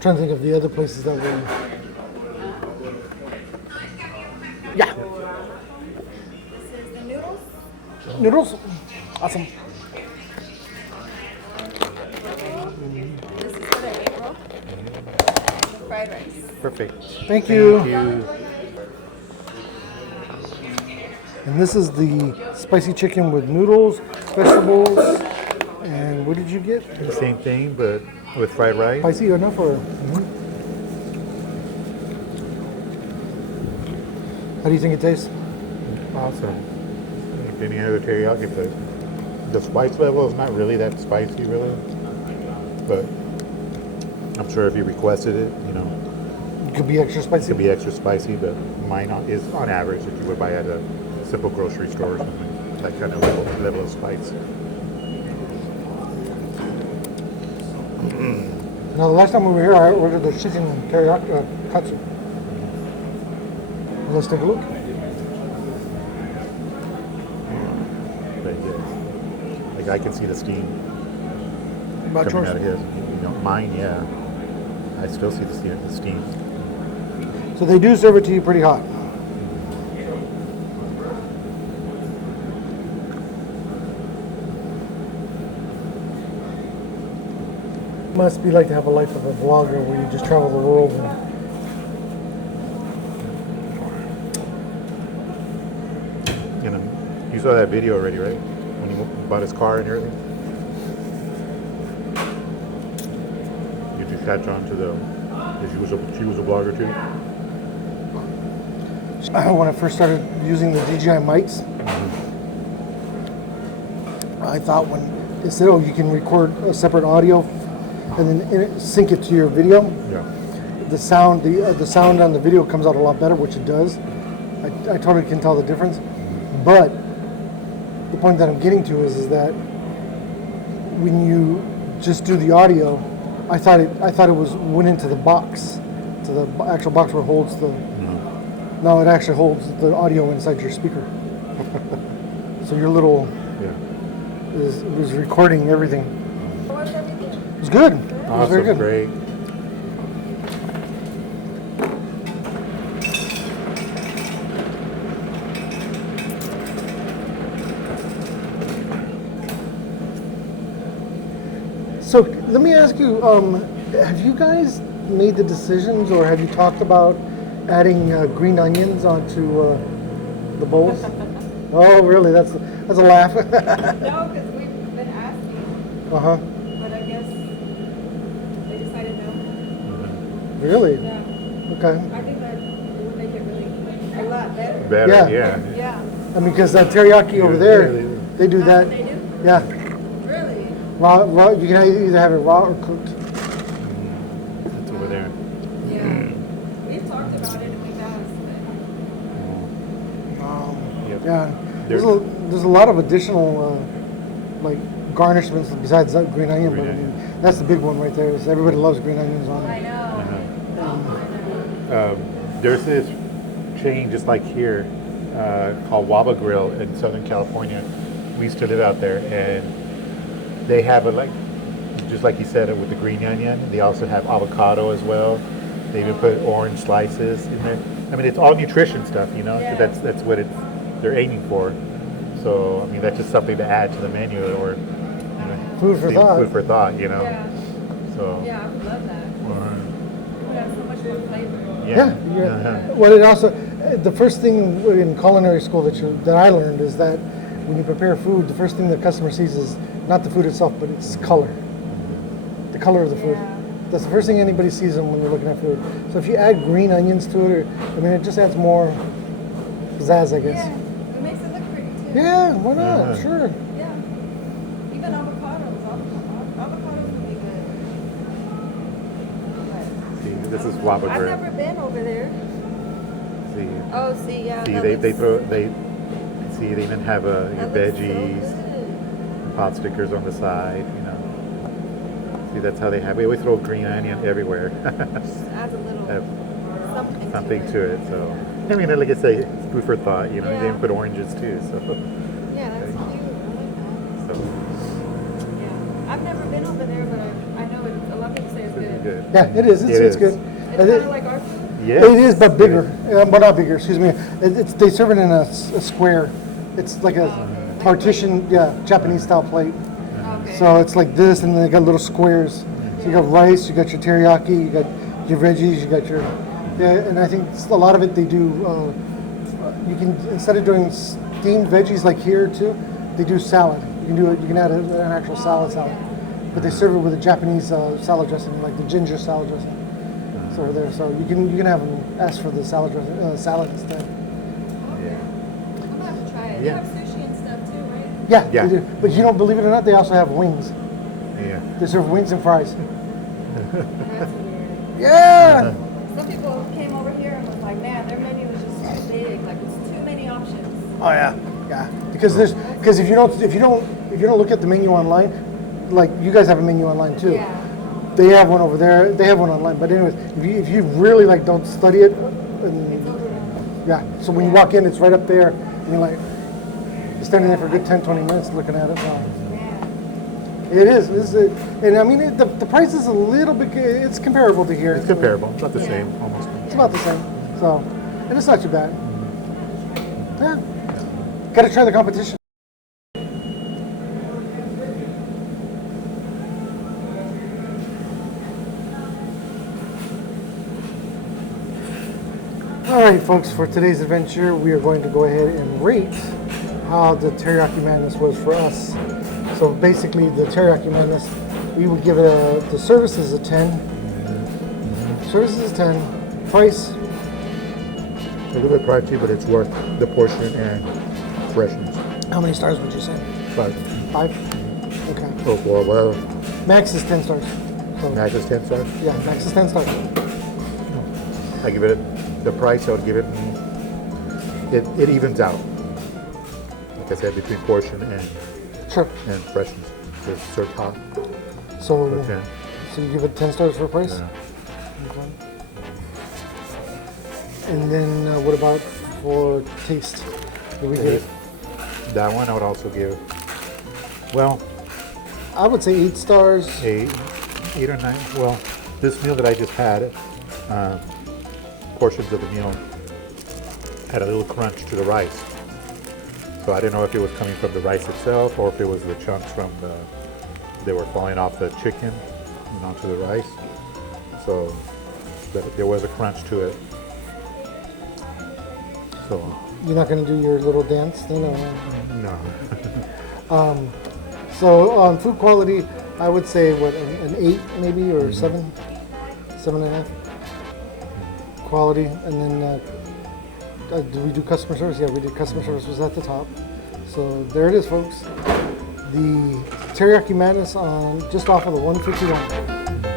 trying to think of the other places that we. Yeah. This is the noodles. Noodles? Awesome. This is for the egg roll. The fried rice. Perfect. Thank you. Thank you. And this is the spicy chicken with noodles, vegetables, and what did you get? The same thing, but with fried rice. Spicy enough or? How do you think it tastes? Awesome. Like any other teriyaki place. The spice level is not really that spicy, really. But I'm sure if you requested it, you know, It could be extra it spicy. could be extra spicy, but mine is on average if you would buy at a simple grocery store or something. That kind of level of spice. Now, the last time we were here, I ordered the chicken teriyaki katsu. Let's take a look. But yeah, like I can see the steam About coming yours? out of his. You know, mine, yeah. I still see the steam. So they do serve it to you pretty hot. Must be like to have a life of a vlogger where you just travel the world. And You know, you saw that video already, right? When he bought his car and everything. Did you catch on to she was a blogger too? when I first started using the DJI Mics, I thought when they said, "Oh, you can record a separate audio and then sync it to your video," Yeah. the sound on the video comes out a lot better, which it does. I totally can tell the difference. But the point that I'm getting to is that when you just do the audio, I thought it went into the box, to the actual box where it holds the. No, it actually holds the audio inside your speaker. So your little was recording everything. How was everything? It was good. It was very Awesome, good. great. So let me ask you, have you guys made the decisions or have you talked about adding green onions onto the bowls? Oh, really? That's a laugh. No, because we've been asking, Uh-huh. but I guess they decided no. Really? Yeah. Okay. I think that it would make it really a lot better. Better, Yeah. yeah. Yeah. I mean, because teriyaki over there, they do That's that. what they do? Yeah. Really? Raw. You can either have it raw or cooked. It's over there. Yeah. We've talked about it and we've asked, Yep. Yeah. There's a lot of additional like garnishments besides that green onion, Green but I onion. mean, that's the big one right there. Is everybody loves green onions on but I it. know. I know. There's this chain just like here called Waba Grill in Southern California. We used to live out there, and they have it like, just like you said, with the green onion. They also have avocado as well. They even put orange slices in there. I mean, it's all nutrition stuff, you know. Yeah. That's what they're aiming for. So I mean, that's just something to add to the menu, or you know, Food for thought. Food for thought, you know. Yeah. So. Yeah, I would love that. uh, We got so much more flavor. Yeah. Well, it also the first thing in culinary school that I learned is that when you prepare food, the first thing the customer sees is not the food itself, but its color. The color of the food. Yeah. That's the first thing anybody sees when they're looking at food. So if you add green onions to it, it just adds more pizzazz, I guess. Yeah. It makes it look pretty too. Yeah, why not? Uh-huh. Sure. Yeah. Even avocados. Avocados would be good. See, this is Waba I've Grill. never been over there. See, Oh, see, yeah. see, that they looks- even have your that looks so veggies, good. pot stickers on the side, you know. See, that's how they have. We always throw green onion everywhere. Just adds a little Have something something to it. So, I mean, like I say, it's food for thought. You know, Yeah. they even put oranges too. So, Yeah, that's cute. I like that. so Yeah. I've never been over there, but I know it's a Yeah, it is. It's, It it's is. good. It's And kind it- of like our food. Yeah. It is, but bigger. Well, not bigger. Excuse me. It's they serve it in a square. It's like a partition, Japanese style plate. Okay. So it's like this, and then they got little squares. So you got rice, you got your teriyaki, you got your veggies, you got your and I think a lot of it they do. You can instead of doing steamed veggies like here too, they do salad. You can do it. You can add an actual salad, but they serve it with a Japanese salad dressing, like the ginger salad dressing. So over there, so you can have them ask for the salad dressing, salad instead. Yeah. I'm gonna have to try it. Yeah. They have sushi and stuff too, right? Yeah, Yeah. they do. But you don't believe it or not, they also have wings. Yeah. They serve wings and fries. That's weird. Yeah. Some people came over here and was like, man, their menu was just too big. Like, it's too many options. Oh yeah. Because if you don't look at the menu online, like you guys have a menu online too. Yeah. They have one over there. They have one online. But anyways, if you really like don't study it, and, yeah. So when you walk in, it's right up there, and you're like you're standing there for a good 10, 20 minutes looking at it. Man. It is. And I mean, the price is a little bit. It's comparable to here. It's comparable. Not the same, almost. It's about the same. So, and it's not too bad. Yeah. Got to try the competition. All right, folks, for today's adventure, we are going to go ahead and rate how the Teriyaki Madness was for us. So basically, the Teriyaki Madness, we would give it the service is a 10. Service is a 10. Price, A little bit pricey, but it's worth the portion and freshness. how many stars would you say? But 5? Okay. oh, well, Max is 10 stars. So, max is 10 stars. yeah, max is 10 stars. I give it the price. I would give it. It evens out. Like I said, between portion Sure. and freshness. It's served hot. So, For 10. so you give it 10 stars for price? Yeah. Okay. And then what about for taste? Do we give it? That one I would also give. Well, I would say 8 stars. 8 or 9. Well, this meal that I just had, portions of the meal had a little crunch to the rice. So I didn't know if it was coming from the rice itself or if it was the chunks from they were falling off the chicken and onto the rice. So there was a crunch to it. So You're not going to do your little dance thing? Or? no. So on food quality, I would say what an 8 maybe or 7, 7.5 quality, and then do we do customer service? Yeah, we did customer service was at the top. So there it is, folks. The Teriyaki Madness on just off of the 151.